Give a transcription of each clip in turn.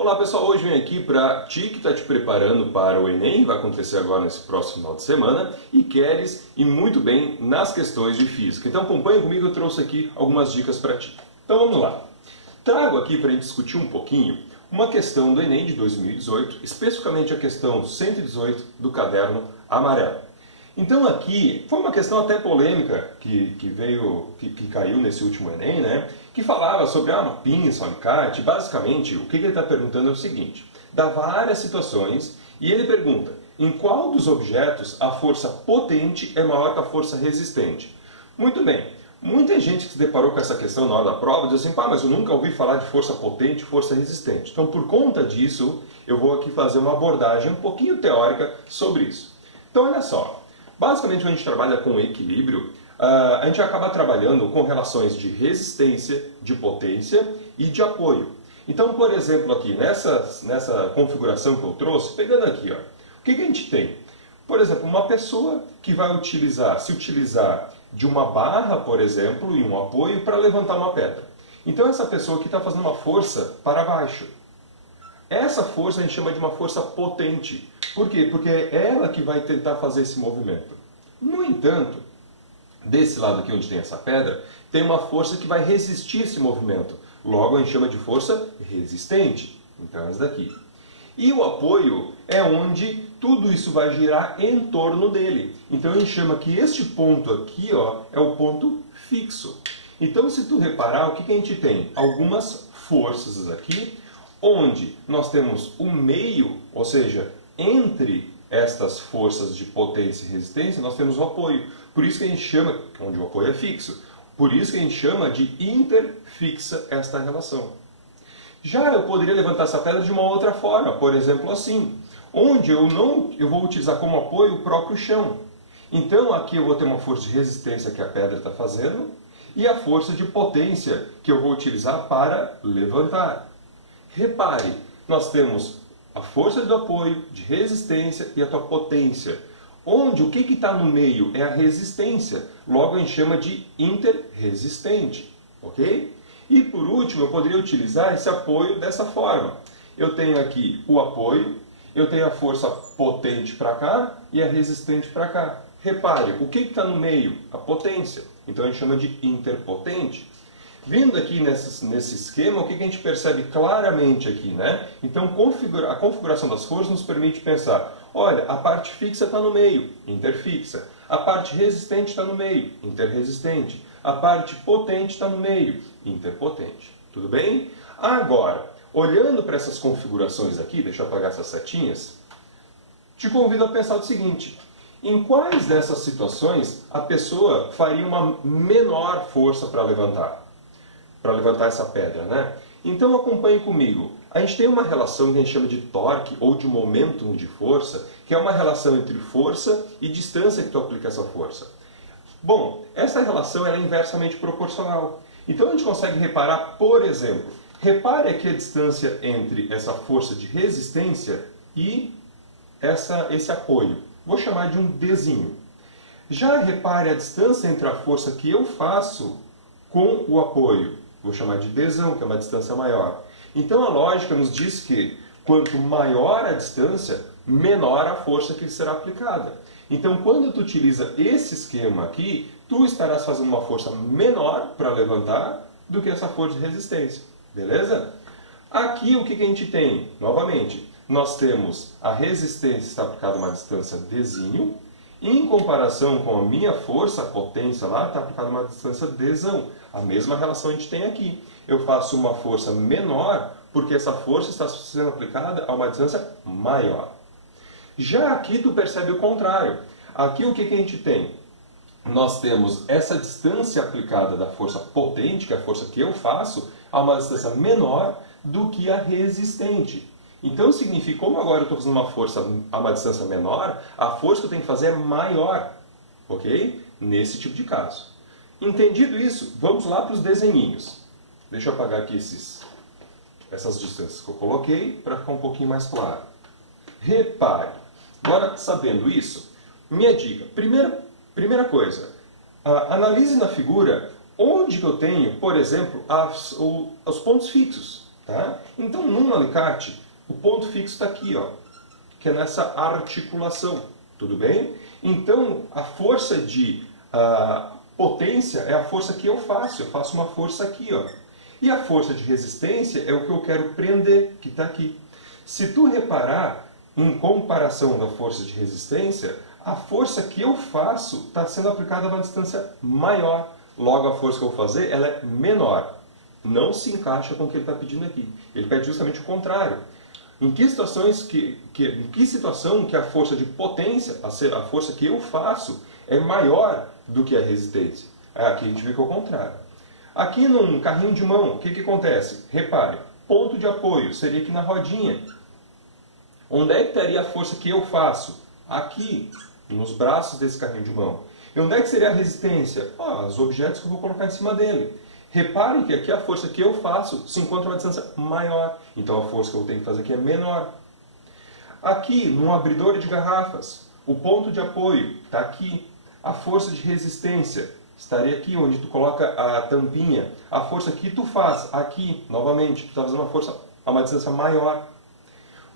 Olá pessoal, hoje vim aqui para ti que está te preparando para o Enem, vai acontecer agora nesse próximo final de semana, e queres ir muito bem nas questões de física. Então acompanha comigo, eu trouxe aqui algumas dicas para ti. Então vamos lá. Trago aqui para a gente discutir um pouquinho uma questão do Enem de 2018, especificamente a questão 118 do caderno amarelo. Então aqui foi uma questão até polêmica que caiu nesse último Enem, né? Que falava sobre uma pinça, um alicate. Basicamente, o que ele está perguntando é o seguinte: dá várias situações e ele pergunta em qual dos objetos a força potente é maior que a força resistente. Muito bem, muita gente que se deparou com essa questão na hora da prova diz assim: pá, mas eu nunca ouvi falar de força potente e força resistente. Então, por conta disso, eu vou aqui fazer uma abordagem um pouquinho teórica sobre isso. Então, olha só. Basicamente, quando a gente trabalha com equilíbrio, a gente acaba trabalhando com relações de resistência, de potência e de apoio. Então, por exemplo, aqui nessa configuração que eu trouxe, pegando aqui, ó, o que a gente tem? Por exemplo, uma pessoa que vai se utilizar de uma barra, por exemplo, e um apoio para levantar uma pedra. Então, essa pessoa aqui está fazendo uma força para baixo. Essa força a gente chama de uma força potente. Por quê? Porque é ela que vai tentar fazer esse movimento. No entanto, desse lado aqui onde tem essa pedra, tem uma força que vai resistir esse movimento. Logo a gente chama de força resistente. Então essa daqui. E o apoio é onde tudo isso vai girar em torno dele. Então a gente chama que este ponto aqui, ó, é o ponto fixo. Então se tu reparar, o que a gente tem? Algumas forças aqui, onde nós temos o meio, ou seja, entre estas forças de potência e resistência, nós temos o apoio. Por isso que a gente chama, onde o apoio é fixo, por isso que a gente chama de interfixa esta relação. Já eu poderia levantar essa pedra de uma outra forma, por exemplo assim, onde eu vou utilizar como apoio o próprio chão. Então aqui eu vou ter uma força de resistência que a pedra está fazendo, e a força de potência que eu vou utilizar para levantar. Repare, nós temos a força do apoio, de resistência e a tua potência. Onde o que está no meio é a resistência. Logo a gente chama de interresistente. Ok? E por último, eu poderia utilizar esse apoio dessa forma. Eu tenho aqui o apoio, eu tenho a força potente para cá e a resistente para cá. Repare, o que está no meio? A potência. Então a gente chama de interpotente. Vindo aqui nesse esquema, o que a gente percebe claramente aqui, né? Então, a configuração das forças nos permite pensar, olha, a parte fixa está no meio, interfixa. A parte resistente está no meio, interresistente. A parte potente está no meio, interpotente. Tudo bem? Agora, olhando para essas configurações aqui, deixa eu apagar essas setinhas, te convido a pensar o seguinte: em quais dessas situações a pessoa faria uma menor força para levantar essa pedra, né? Então acompanhe comigo. A gente tem uma relação que a gente chama de torque ou de momentum de força, que é uma relação entre força e distância que tu aplica essa força. Bom, essa relação é inversamente proporcional. Então a gente consegue reparar, por exemplo, repare aqui a distância entre essa força de resistência e esse apoio. Vou chamar de um Dzinho. Já repare a distância entre a força que eu faço com o apoio. Vou chamar de Dzão, que é uma distância maior. Então a lógica nos diz que quanto maior a distância, menor a força que será aplicada. Então quando tu utiliza esse esquema aqui, tu estarás fazendo uma força menor para levantar do que essa força de resistência. Beleza? Aqui o que a gente tem? Novamente, nós temos a resistência está aplicada a uma distância Dzinho. Em comparação com a minha força, a potência lá, está aplicada a uma distância Dzão. A mesma relação a gente tem aqui. Eu faço uma força menor porque essa força está sendo aplicada a uma distância maior. Já aqui tu percebe o contrário. Aqui o que a gente tem? Nós temos essa distância aplicada da força potente, que é a força que eu faço, a uma distância menor do que a resistente. Então significa, como agora eu estou fazendo uma força a uma distância menor, a força que eu tenho que fazer é maior. Ok? Nesse tipo de caso. Entendido isso, vamos lá para os desenhinhos. Deixa eu apagar aqui essas distâncias que eu coloquei para ficar um pouquinho mais claro. Repare. Agora, sabendo isso, minha dica. Primeira coisa, analise na figura onde que eu tenho, por exemplo, os pontos fixos. Tá? Então, num alicate, o ponto fixo está aqui, ó, que é nessa articulação. Tudo bem? Então, a força de potência é a força que eu faço uma força aqui, ó. E a força de resistência é o que eu quero prender, que está aqui. Se tu reparar, em comparação da força de resistência, a força que eu faço está sendo aplicada a uma distância maior. Logo, a força que eu vou fazer ela é menor. Não se encaixa com o que ele está pedindo aqui. Ele pede justamente o contrário. Em que situação que a força de potência, a força que eu faço, é maior do que a resistência? Aqui a gente vê que é o contrário. Aqui num carrinho de mão, o que acontece? Repare, ponto de apoio seria aqui na rodinha. Onde é que estaria a força que eu faço? Aqui, nos braços desse carrinho de mão. E onde é que seria a resistência? Os objetos que eu vou colocar em cima dele. Reparem que aqui a força que eu faço se encontra a uma distância maior. Então a força que eu tenho que fazer aqui é menor. Aqui, num abridor de garrafas, o ponto de apoio está aqui. A força de resistência estaria aqui, onde tu coloca a tampinha. A força que tu faz aqui, novamente, tu está fazendo uma força a uma distância maior.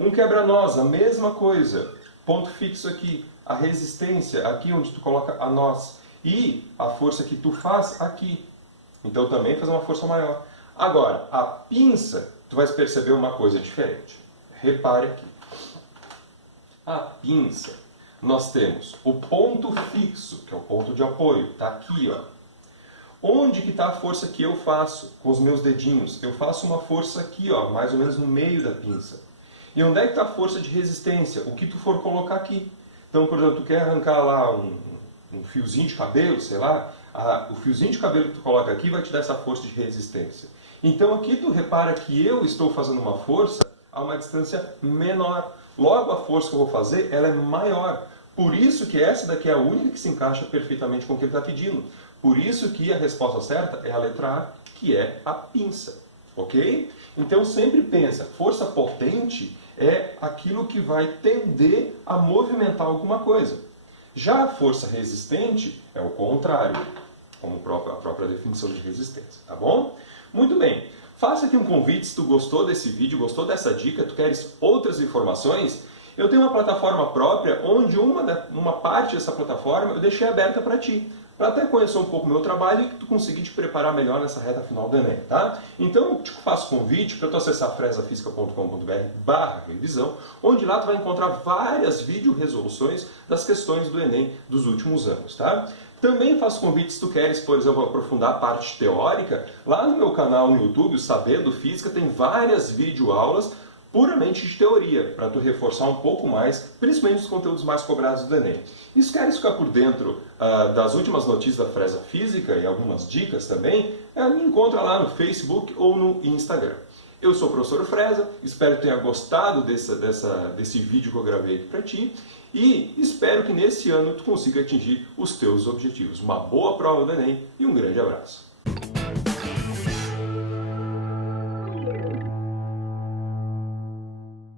Um quebra-nós, a mesma coisa. Ponto fixo aqui. A resistência aqui, onde tu coloca a nós. E a força que tu faz aqui. Então também faz uma força maior. Agora, a pinça, tu vais perceber uma coisa diferente. Repare aqui. A pinça, nós temos o ponto fixo, que é o ponto de apoio, está aqui, ó. Onde que está a força que eu faço com os meus dedinhos? Eu faço uma força aqui, ó, mais ou menos no meio da pinça. E onde é que está a força de resistência? O que tu for colocar aqui. Então, por exemplo, tu quer arrancar lá um fiozinho de cabelo, sei lá, o fiozinho de cabelo que tu coloca aqui vai te dar essa força de resistência. Então aqui tu repara que eu estou fazendo uma força a uma distância menor. Logo a força que eu vou fazer ela é maior. Por isso que essa daqui é a única que se encaixa perfeitamente com o que ele está pedindo. Por isso que a resposta certa é a letra A, que é a pinça. Ok? Então sempre pensa, força potente é aquilo que vai tender a movimentar alguma coisa. Já a força resistente é o contrário, como a própria definição de resistência, tá bom? Muito bem, faça aqui um convite se tu gostou desse vídeo, gostou dessa dica, tu queres outras informações, eu tenho uma plataforma própria onde uma parte dessa plataforma eu deixei aberta para ti, para até conhecer um pouco o meu trabalho e que tu consiga te preparar melhor nessa reta final do Enem, tá? Então eu te faço convite para tu acessar fresafisica.com.br/revisão, onde lá tu vai encontrar várias vídeo-resoluções das questões do Enem dos últimos anos, tá? Também faço convite se tu queres, por exemplo, aprofundar a parte teórica, lá no meu canal no YouTube, o Sabendo Física, tem várias videoaulas puramente de teoria, para tu reforçar um pouco mais, principalmente os conteúdos mais cobrados do Enem. E se queres ficar por dentro das últimas notícias da Fresa Física e algumas dicas também, me encontra lá no Facebook ou no Instagram. Eu sou o professor Fresa, espero que tenha gostado desse vídeo que eu gravei aqui para ti e espero que nesse ano tu consiga atingir os teus objetivos. Uma boa prova do Enem e um grande abraço.